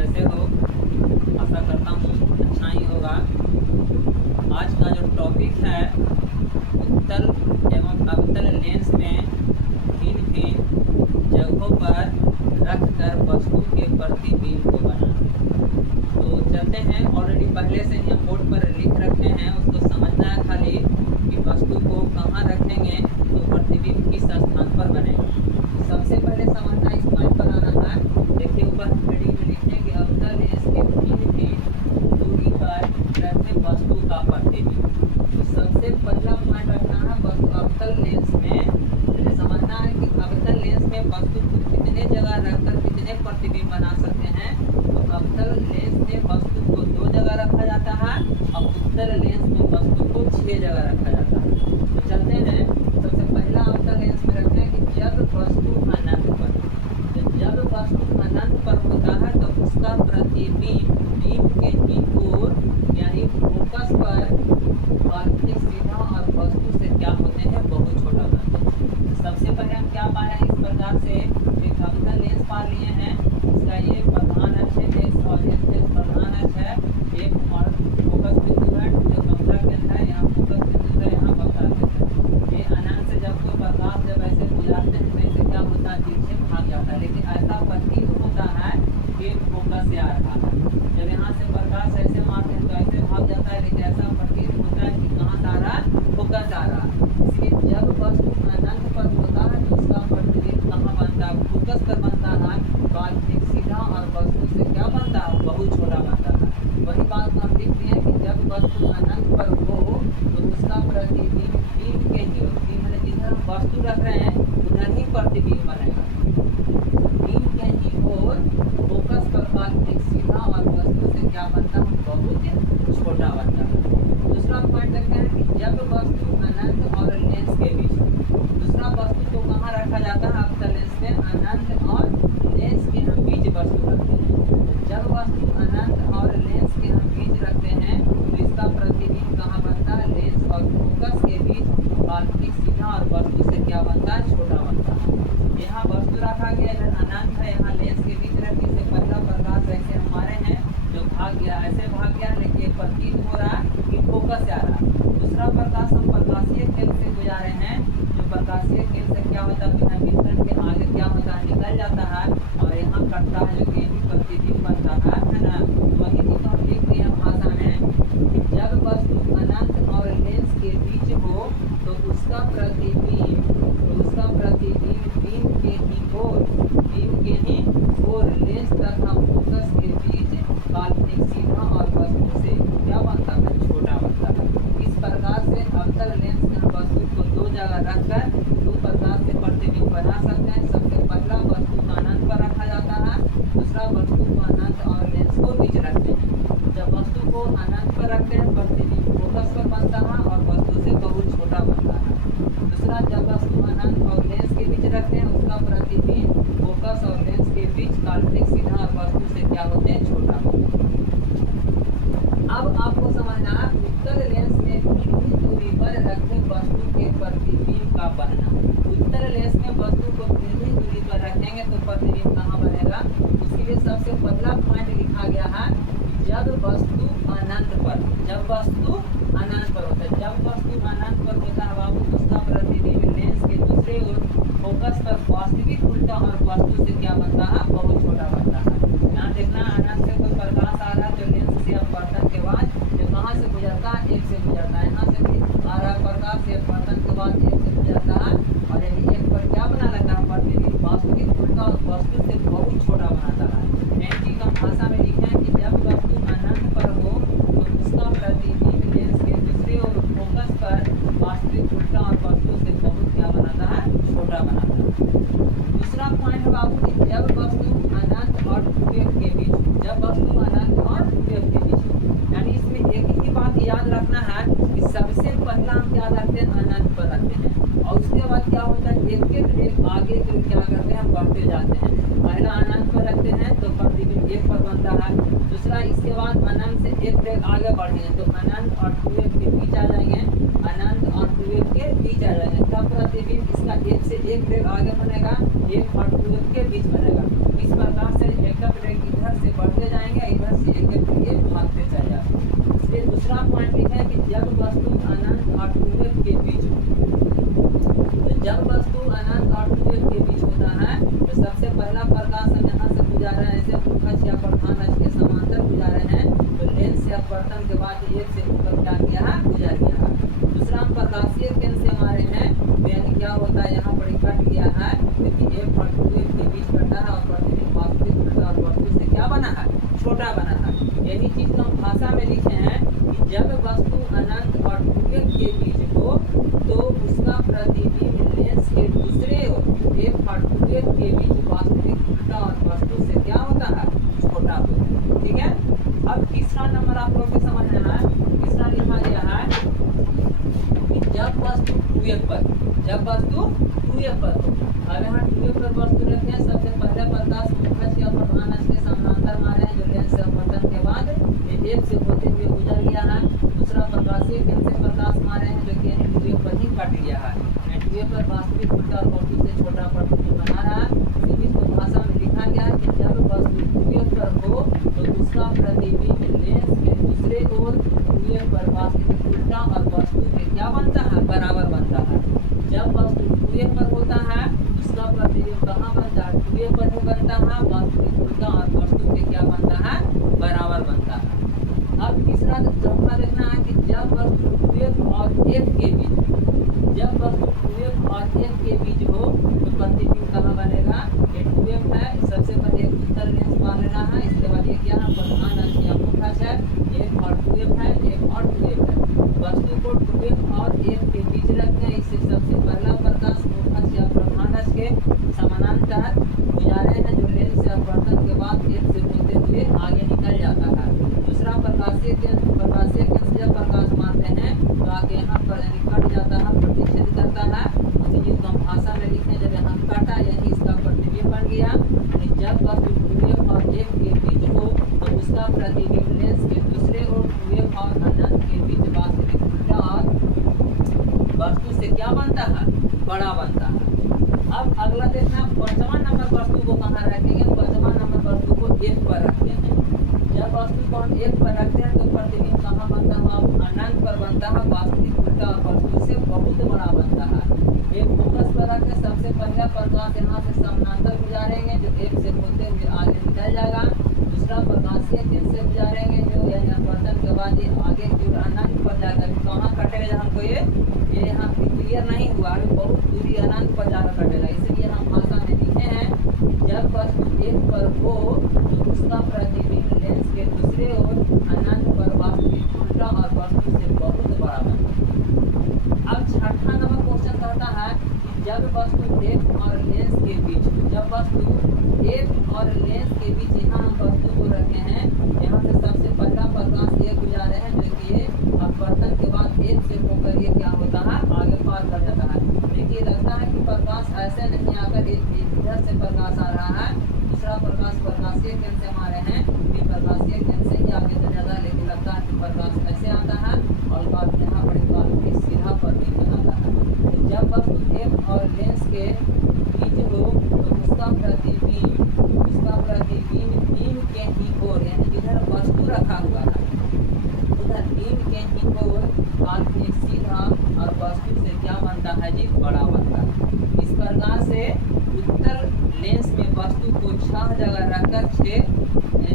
कैसे हो? आशा करता हूँ अच्छा ही होगा। आज का जो टॉपिक है उत्तल एवं अवतल लेंस में भिन्न भिन्न जगहों पर रखकर वस्तु के प्रतिबिंब को बनाना। तो चलते हैं, ऑलरेडी पहले से ही हम बोर्ड पर लिख रखे हैं, उसको समझना है खाली कि वस्तु को कहाँ रखेंगे तो प्रतिबिंब किस स्थान पर बनेगा। सबसे पहले समझना इस पॉइंट पर आना है। देखिए ऊपर हम हेडिंग में लिखे कि अवतल लेंस के भिन्न भिन्न दूरी पर रखे वस्तु का प्रतिबिंब। तो सबसे पहला पॉइंट रखना है वस्तु अवतल लेंस में पहले समझना है कि अवतल लेंस में वस्तु को कितने जगह रखकर कितने प्रतिबिंब बना सकते हैं। तो अवतल लेंस में वस्तु को 2 जगह रखा जाता है और उत्तल लेंस में वस्तु को 6 जगह रखा जाता है। तो चलते हैं, सबसे पहला अवतल लेंस में रखते हैं कि जब वस्तु अनंत पर, तो जब वस्तु अनंत पर होता है तो उसका प्रतिबिंब बीम के निकोर यानी फोकस पर काल्पनिक सीधा और वस्तु से क्या होते हैं बहुत छोटा बनते हैं। सबसे पहले हम क्या पाए इस प्रकार से एक अवतल लेंस पा लिए हैं। इसका ये प्रधान अक्ष है एक्स और ये प्रधान अक्ष है, एक और फोकस बिंदु है जो कमला केंद्र है, यहाँ फोकस बिंदु है, यहाँ वक्र केंद्र है। ये अनंत से जब कोई प्रकाश जब ऐसे गुजारते हैं तो ऐसे क्या होता है पीछे भाग जाता है, लेकिन ऐसा प्रतीत होता है कि फोकस से आ रहा है। जब यहाँ से प्रकाश ऐसे मारते हैं तो ऐसे भाग जाता है, लेकिन ऐसा प्रतीत होता है कि कहाँ जा रहा है, फोकस आ रहा है। इसलिए जब वस्तु अनंत पर होता है तो उसका प्रतिबिंब कहाँ बनता है, फोकस पर बनता है, काल्पनिक सीधा और वस्तु से क्या बनता है बहुत छोटा बनता है। वही बात हम लिख दिए कि जब वस्तु अनंत पर हो तो उसका प्रतिबिंब बीम के ही बीम में जिधर हम वस्तु रख रहे हैं उधर ही प्रतिबिंब बनेगा। बीम के ही ओर फोकस पर काल्पनिक सीधा और वस्तु से क्या बनता है बहुत छोटा बनता है। दूसरा पॉइंट रखते हैं कि जब वस्तु अनंत और लेंस के बीच, दूसरा वस्तु को कहाँ रखा जाता है अवतल लेंस में, अनंत और लेंस के हम बीच वस्तु रखते हैं। जब वस्तु अनंत और लेंस के हम बीच रखते हैं तो इसका प्रतिबिंब कहाँ बनता है, लेंस और फोकस के बीच काल्पनिक सीधा और वस्तु से क्या बनता है छोटा बनता है। यहाँ वस्तु रखा गया, इधर अनंत है, यहाँ लेंस के बीच रखने से पहला प्रकाश ऐसे हमारे हैं जो भाग गया, ऐसे भाग गया, लेकिन प्रतीत हो रहा है कि फोकस से आ रहा है। दूसरा प्रकाश हम प्रकाशीय केंद्र से गुजारे हैं, जो प्रकाशीय केंद्र से क्या होता है बिना वितरण के आगे क्या होता है निकल जाता है और यहाँ कटता है, जो कि प्रतिबिंब बनता है ना। वही चीज हम लिख दिए हैं भाषा में कि जब वस्तु अनंत और लेंस के बीच हो तो उसका प्रतिबिंब बीम के ही ओर लेंस तथा फोकस के बीच काल्पनिक सीधा और वस्तु से क्या बनता है छोटा बनता है। इस प्रकार से अवतल लेंस में वस्तु को 2 जगह रखकर 2 प्रकार से प्रतिबिंब बना सकते हैं। सबसे पहला वस्तु को अनंत पर रखा जाता है, दूसरा वस्तु को अनंत और लेंस को बीच रखते हैं। जब वस्तु को अनंत पर रखते हैं प्रतिबिंब फोकस पर बनता है और वस्तु से बहुत छोटा बनता है। दूसरा जब वस्तु अनंत और लेंस के बीच रखते हैं उसका प्रतिबिंब फोकस और लेंस के बीच काल्पनिक सीधा और वस्तु से क्या होते हैं छोटा होते हैं। अब आपको समझना है उत्तल लेंस में भिन्न दूरी पर रखे वस्तु के प्रतिबिंब का बनना। उत्तल लेंस में वस्तु को भिन्न दूरी पर रखेंगे तो प्रतिबिंब कहाँ बनेगा, इसीलिए सबसे पहला पॉइंट लिखा गया है जब वस्तु अनंत पर, जब वस्तु अनंत पर होता है, जब वस्तु अनंत पर होता है बाबू उसका प्रतिबिंब लेंस के दूसरे ओर फोकस पर वास्तविक उल्टा और वस्तु से क्या बनता है बहुत छोटा बनता है। यहाँ देखना अनंत से कोई प्रकाश आ रहा है तो लेंस से अपवर्तन के बाद जो कहाँ से गुजरता है एक से गुजरता है, यहाँ से भी आ रहा है प्रकाश से अपवर्तन के बाद एक से गुजरता है और यही एक पर क्या बना लेता है प्रतिबिंब वास्तविक उल्टा और वस्तु से बहुत छोटा बनाता है। यही चीज हम भाषा में लिखे हैं कि जब वस्तु अनंत पर हो तो उसका प्रतिबिंब लेंस के दूसरे ओर फोकस पर वास्तविक उल्टा और वस्तु से बहुत क्या बनाता है छोटा बनाता है। दूसरा पॉइंट बाबू कि जब वस्तु अनंत और 2f के बीच, जब वस्तु अनंत और 2f के बीच, यानी इसमें एक ही बात याद रखना है कि सबसे पहला हम क्या रखते हैं अनंत पर रखते हैं और उसके बाद क्या होता है एक के एक आगे के क्या करते हैं, हम बढ़ते जाते हैं। पहला अनंत पर रखते हैं तो प्रतिबिंब 1 पर बनता है। दूसरा इसके बाद अनंत से एक डेग आगे बढ़ेंगे तो अनंत और 2f के बीच आ जाएंगे, अनंत और 2f के बीच आ जाएंगे। तब प्रतिबिंब इसका 1 से एक डेग आगे बनेगा, 1 और 2f के बीच बनेगा। इस प्रकार से एक डेग इधर से बढ़ते जाएंगे, इधर से एक ये भागते चले जाएंगे। इसलिए दूसरा पॉइंट लिखा है कि जब वस्तु अनंत और 2f के बीच, तो जब वस्तु अनंत और 2f के बीच होता है तो सबसे पहला प्रकाश हम यहाँ से गुजारा है, ऐसे मुखच या प्रधान अक्ष के समांतर गुजारे हैं तो लेंस से अपवर्तन के बाद एक से ऊपर क्या किया है, गुजर गया है। दूसरा हम प्रकाशीय केंद्र से हमारे हैं तो यानी क्या होता है, यहाँ पर कट गया है क्योंकि f और 2f के बीच कटा है और प्रतिबिंब वास्तविक उल्टा और वस्तु से क्या बना है, छोटा बना है। यही चीज को हम भाषा में लिखे हैं कि जब वस्तु अनंत और 2f के बीच हो तो उसका प्रतिबिंब लेंस के दूसरे ओर f और 2f के बीच वास्तविक उल्टा और वस्तु से क्या होता है, छोटा होता है। ठीक है। अब तीसरा नंबर आप लोग को समझना है, तीसरा लिखा गया है कि जब वस्तु 2f पर, जब वस्तु 2f पर हो। अब यहाँ 2f पर वस्तु रखते हैं, सबसे पहले प्रकाश मुखच या प्रधान अक्ष के समानांतर मारे हैं जो लेंस से अपवर्तन के बाद एक से होते हुए गुजर गया है। दूसरा प्रकाशीय केंद्र से प्रकाश मारे हैं जो कि 2f पर ही कट गया है, 2f पर वास्तविक उल्टा और वस्तु से छोटा प्रतिबिंब बना रहा है। इसी चीज को भाषा में लिखा गया है कि जब वस्तु 2f पर हो तो उसका प्रतिबिंब लेंस के दूसरे ओर 2f पर वास्तविक उल्टा और वस्तु के क्या बनता है, बराबर बनता है। जब वस्तु 2f पर होता है उसका प्रतिबिंब कहाँ बनता है, 2f पर ही बनता है, वास्तविक उल्टा और वस्तु के क्या बनता है, बराबर बनता है। अब तीसरा चौथा देखना है कि जब वस्तु 2f और 1 के बीच, जब वस्तु 2f और 1 के बीच हो तो प्रतिबिंब कहाँ बनेगा, ये 2f है, सबसे पहले एक उत्तर लेंस मान लेना है, इसके बाद ये क्या है, प्रधान अक्ष या मुखच है, 1 और 2f है, 1 और 2f है। वस्तु को 2f और 1 के बीच रखते हैं, इससे सबसे पहला प्रकाश मुखच या प्रधान अक्ष के समानांतर गुजारे हैं जो लेंस से अपवर्तन के बाद 1 से होते हुए आगे निकल जाता है। दूसरा प्रकाशीय केंद्र, प्रकाशीय केंद्र से जब प्रकाश मारते हैं तो आगे यहाँ पर कट जाता है, प्रतिच्छेद करता है। उसी चीज को हम भाषा में लिखें, जब यहाँ कटा यही इसका प्रतिबिंब बन गया। जब वस्तु 2f और 1 के बीच हो तो उसका प्रतिबिंब लेंस के दूसरे ओर 2f और अनंत के बीच वास्तविक उल्टा और वस्तु से क्या बनता है, बड़ा बनता है। अब अगला देखना, पांचवा नंबर वस्तु को कहाँ रखेंगे, पांचवा नंबर वस्तु को 1 पर रखते हैं। जब वस्तु को हम 1 पर रखते हैं तो प्रतिबिंब कहाँ बनता है, अनंत पर बनता है, वास्तविक उल्टा और वस्तु से बहुत बड़ा बनता है। एक फोकस पर रखें, सबसे पहला प्रकाश यहाँ से समानांतर गुजारेंगे जो 1 से होते हुए आगे निकल जाएगा। दूसरा प्रकाशीय केंद्र से गुजारेंगे जो यानी अपवर्तन के बाद ये आगे की ओर अनंत पर जाकर कहाँ कटेगा, हमको ये यहाँ क्लियर नहीं हुआ, अभी बहुत दूरी अनंत पर जाकर कटेगा। इसलिए हम भाषा में लिखे हैं जब वस्तु 1 पर हो तो उसका प्रतिबिंब लेंस के दूसरे ओर अनंत पर वास्तविक उल्टा और वस्तु से बहुत बड़ा बनता है। अब छठा नंबर क्वेश्चन कहता है कि जब वस्तु 1 और लेंस के बीच, जब वस्तु 1 और लेंस के बीच यहाँ हम वस्तु को रखे हैं, यहाँ से सबसे पहला प्रकाश ये गुजारे हैं जो कि ये अपवर्तन के बाद 1 से होकर ये क्या होता है, आगे पार कर जाता है। देखिए लगता है कि प्रकाश ऐसे नहीं आकर इधर से प्रकाश आ रहा है, दूसरा प्रकाश प्रकाशीय केंद्र से हमारे हैं, ये प्रकाशीय केंद्र से ही आगे चल जाता है, लेकिन लगता है कि प्रकाश ऐसे आता है और बाद यहाँ पर काल्पनिक सीधा प्रतिबिंब आता है। तो जब वस्तु 1 और लेंस के बीच हो तो उसका प्रतिबिंब बीम के ही ओर यानी जिधर वस्तु रखा हुआ है उधर बीम के ही ओर काल्पनिक सीधा और वस्तु से क्या बनता है जी, बड़ा बनता है। इस प्रकार से उत्तर लेंस में वस्तु को 6 जगह रखकर 6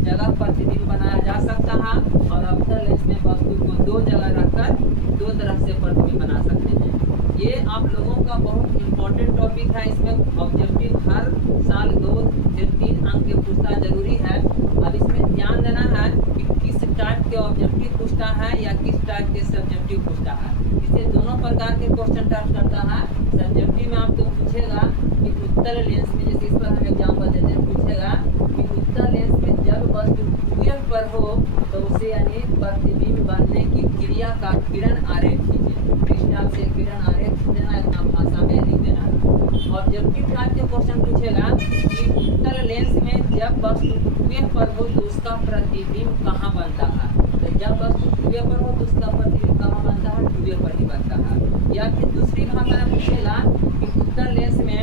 जगह प्रतिबिंब बनाया जा सकता है और अवतल लेंस में वस्तु को 2 जगह रखकर 2 तरफ से प्रतिबिंब बना सकते हैं। ये आप लोगों का बहुत इम्पोर्टेंट टॉपिक है, इसमें ऑब्जेक्टिव हर साल 2 से 3 अंक के पूछना जरूरी है। अब इसमें ध्यान देना है कि किस टाइप के ऑब्जेक्टिव पूछता है या किस टाइप के सब्जेक्टिव पूछता है। इससे दोनों प्रकार के क्वेश्चन टच करता है। सब्जेक्टिव में आपको पूछेगा कि उत्तर लेंस में, जैसे इस पर हम एग्जाम्पल देते हैं, पूछेगा कि उत्तर लेंस में जब वस्तु 2f पर हो तो उसे यानी प्रतिबिंब बनने की क्रिया का किरण आरेख कीजिए। इस टाइप से किरण आरेख देना, इतना भाषा में लिख देना। ऑब्जेक्टिव टाइप के क्वेश्चन पूछेगा कि उत्तल लेंस में जब वस्तु ध्रुवीय पर हो तो उसका प्रतिबिंब कहाँ बनता है। तो जब वस्तु ध्रुवीय पर हो तो उसका प्रतिबिंब कहाँ बनता है, ध्रुवीय पर ही बनता है। या फिर दूसरी भाषा में पूछेगा कि उत्तल लेंस में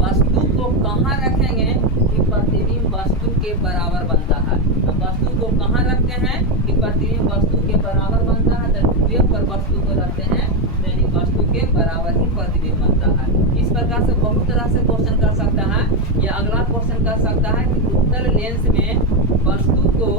वस्तु को कहाँ रखेंगे कि प्रतिबिंब वस्तु के बराबर बनता है। तो वस्तु को कहाँ रखते हैं कि प्रतिबिंब वस्तु के बराबर बनता है। तो ध्रुवीय पर वस्तु को रखते हैं यानी वस्तु के बराबर ही प्रतिबिंब बनता है। इस प्रकार से बहुत तरह से क्वेश्चन कर सकता है। या अगला क्वेश्चन कर सकता है कि उत्तल लेंस में वस्तु को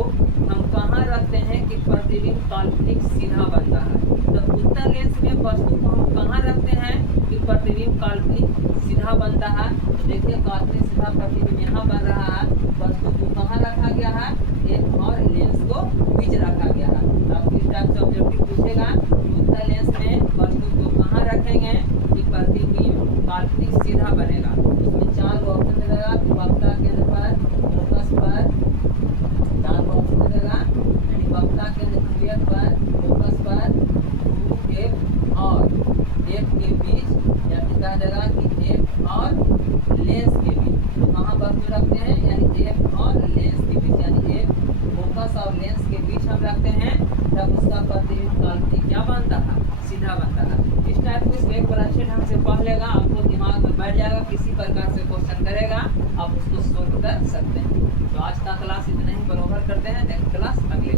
हम कहाँ रखते हैं कि प्रतिबिंब काल्पनिक सीधा बनता है। तो उत्तल लेंस में वस्तु को हम कहाँ रखते हैं कि प्रतिबिंब काल्पनिक सीधा बनता है। तो देखिए काल्पनिक सीधा प्रतिबिंब यहाँ बन रहा है। वस्तु को कहाँ रखा गया है, एक और लेंस को बीच रखा गया है। अब इस टाइप से ऑब्जेक्टिव पूछेगा उत्तल लेंस में वस्तु को कहाँ रखेंगे कि प्रतिबिंब काल्पनिक सीधा बनेगा। उसमें 4 ऑप्शन मिलेगा, वक्ता केंद्र पर, फोकस पर, 4 ऑप्शन मिलेगा यानी वक्ता केंद्र ध्रुवीय पर, फोकस पर, एक और एक के बीच, या फिर कहा जाएगा कि एक और लेंस के बीच। तो कहाँ वस्तु रखते हैं यानी एक और लेंस के बीच, यानी एक फोकस और लेंस के बीच हम रखते हैं, तब उसका प्रतिबिंब काल्पनिक क्या बनता है, सीधा बनता है। इस टाइप को इसको एक बार अच्छे ढंग से पढ़ लेगा, आपको दिमाग में बैठ जाएगा। किसी प्रकार से क्वेश्चन करेगा आप उसको सोल्व कर सकते हैं। तो आज का क्लास इतना ही बराबर करते हैं। नेक्स्ट क्लास अगले